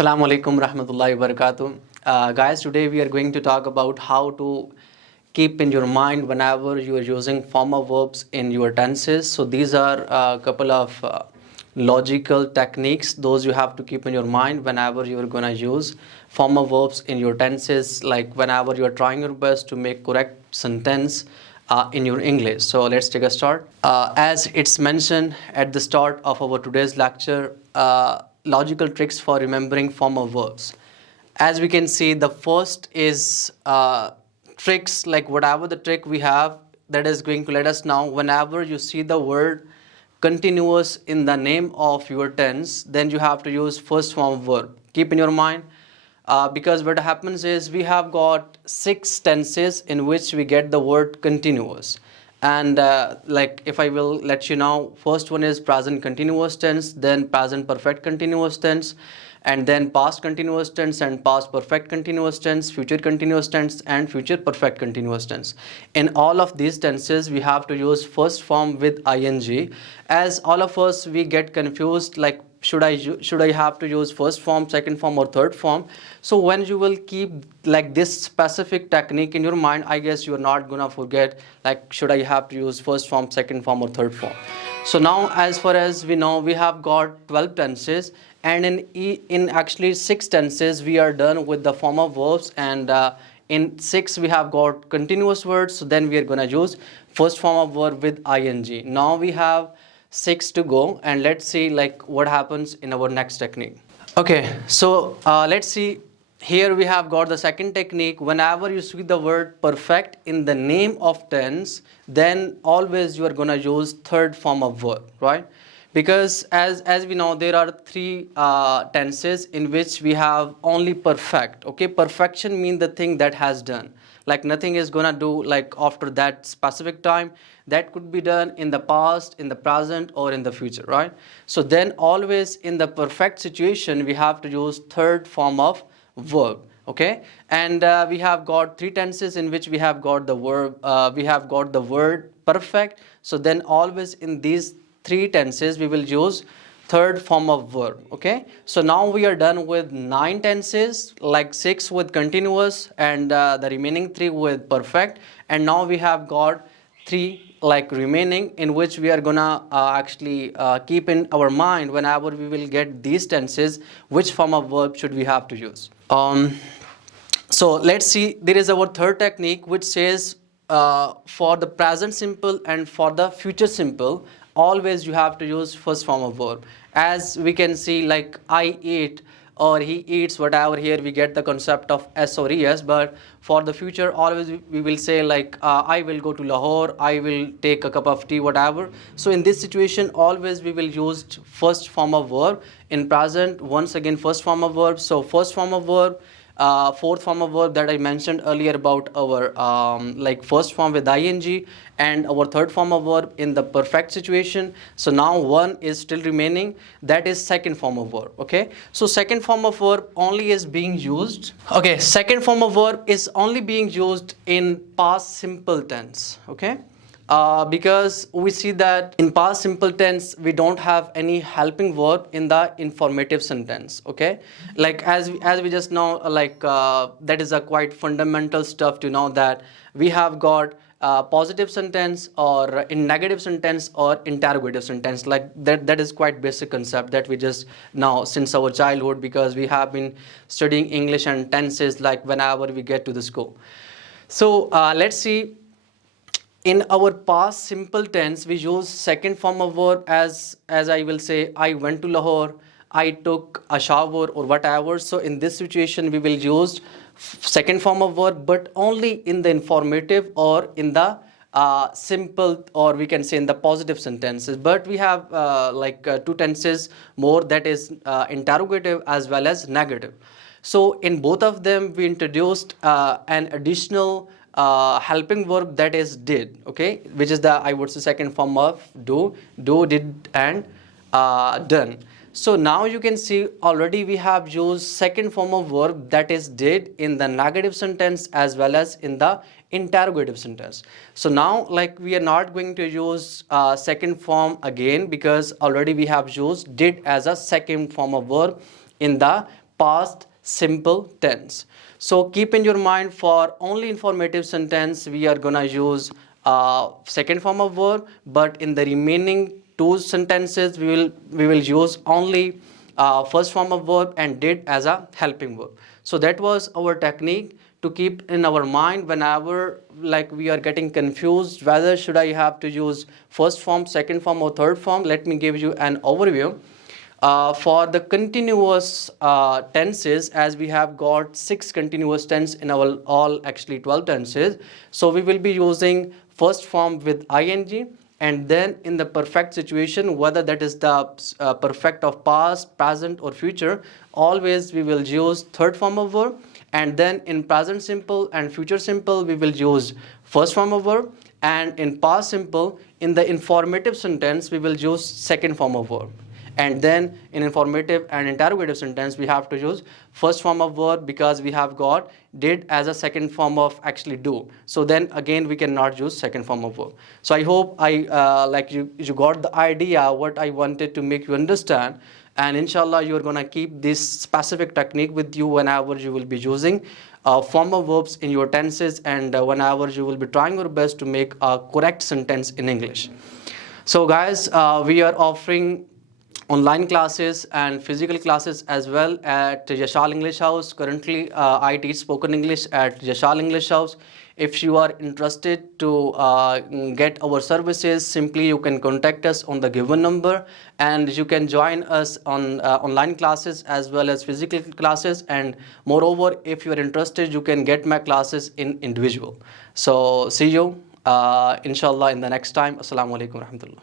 Assalamu alaikum rahmatullahi wa barakatuh. Guys, today we are going to talk about how to keep in your mind whenever you are using formal verbs in your tenses. So these are a couple of logical techniques those you have to keep in your mind whenever you are going to use formal verbs in your tenses, like whenever you are trying your best to make correct sentence in your English. So let's take a start. As it's mentioned at the start of our today's lecture, logical tricks for remembering formal verbs. As we can see, the first is tricks, like whatever the trick we have that is going to let us know whenever you see the word continuous in the name of your tense, then you have to use first form verb. Keep in your mind, because what happens is we have got 6 tenses in which we get the word continuous. And like if I will let you know, first one is present continuous tense, then present perfect continuous tense, and then past continuous tense and past perfect continuous tense, future continuous tense and future perfect continuous tense. In all of these tenses we have to use first form with ing, as all of us we get confused, like should I have to use first form, second form or third form. So when you will keep like this specific technique in your mind, I guess you are not gonna forget like should I have to use first form, second form or third form. So now as far as we know, we have got 12 tenses, and in actually 6 tenses we are done with the formal verbs, and in 6 we have got continuous words. So then we are gonna use first form of verb with ing. Now we have 6 to go, and let's see like what happens in our next technique. Okay, so let's see. Here we have got the second technique. Whenever you see the word perfect in the name of tense, then always you are gonna use third form of verb, right? Because as we know, there are 3 tenses in which we have only perfect. Okay, perfection means the thing that has done, like nothing is gonna do like after that specific time. That could be done in the past, in the present or in the future, right? So then always in the perfect situation we have to use third form of verb. Okay, and we have got 3 tenses in which we have got the verb, we have got the word perfect. So then always in these 3 tenses we will use third form of verb. Okay, so now we are done with 9 tenses, like 6 with continuous and the remaining 3 with perfect, and now we have got 3 like remaining in which we are gonna actually keep in our mind whenever we will get these tenses, which form of verb should we have to use. So let's see, there is our third technique which says for the present simple and for the future simple, always you have to use first form of verb. As we can see, like I eat or he eats, whatever, here we get the concept of s or es, but for the future always we will say like I will go to Lahore, I will take a cup of tea, whatever. So in this situation always we will use first form of verb. In present, once again first form of verb. So first form of verb, fourth form of verb that I mentioned earlier about our like first form with ing, and our third form of verb in the perfect situation. So now one is still remaining, that is second form of verb. Okay, so second form of verb only is being used. Okay, second form of verb is only being used in past simple tense. Okay, because we see that in past simple tense we don't have any helping verb in the informative sentence. Okay, like as we just know, like that is a quite fundamental stuff to know that we have got positive sentence or in negative sentence or interrogative sentence. Like that is quite basic concept that we just know since our childhood, because we have been studying English and tenses like whenever we get to the school. So let's see. In our past simple tense we use second form of verb, as I will say I went to Lahore, I took a shower or whatever. So in this situation we will use second form of verb, but only in the informative or in the simple, or we can say in the positive sentences. But we have like 2 tenses more, that is interrogative as well as negative. So in both of them we introduced an additional helping verb, that is did. Okay, which is the, I would say, second form of do, did and done. So now you can see already we have used second form of verb, that is did, in the negative sentence as well as in the interrogative sentence. So now like we are not going to use second form again, because already we have used did as a second form of verb in the past simple tense. So keep in your mind, for only informative sentence we are gonna use second form of verb, but in the remaining two sentences we will use only first form of verb and did as a helping verb. So that was our technique to keep in our mind whenever like we are getting confused whether should I have to use first form, second form or third form. Let me give you an overview. For the continuous tenses, as we have got 6 continuous tense in our all actually 12 tenses, so we will be using first form with ing, and then in the perfect situation, whether that is the perfect of past, present or future, always we will use third form of verb, and then in present simple and future simple we will use first form of verb, and in past simple in the informative sentence we will use second form of verb, and then in informative and interrogative sentence we have to use first form of verb because we have got did as a second form of actually do. So then again we cannot use second form of verb. So I hope like you got the idea what I wanted to make you understand, and inshallah you are gonna keep this specific technique with you whenever you will be using formal verbs in your tenses, and whenever you will be trying your best to make a correct sentence in English. So guys, we are offering online classes and physical classes as well at Yashal English House. Currently, I teach spoken English at Yashal English House. If you are interested to get our services, simply you can contact us on the given number, and you can join us on online classes as well as physical classes. And moreover, if you are interested, you can get my classes in individual. So see you inshallah in the next time. Assalamu alaikum warahmatullah.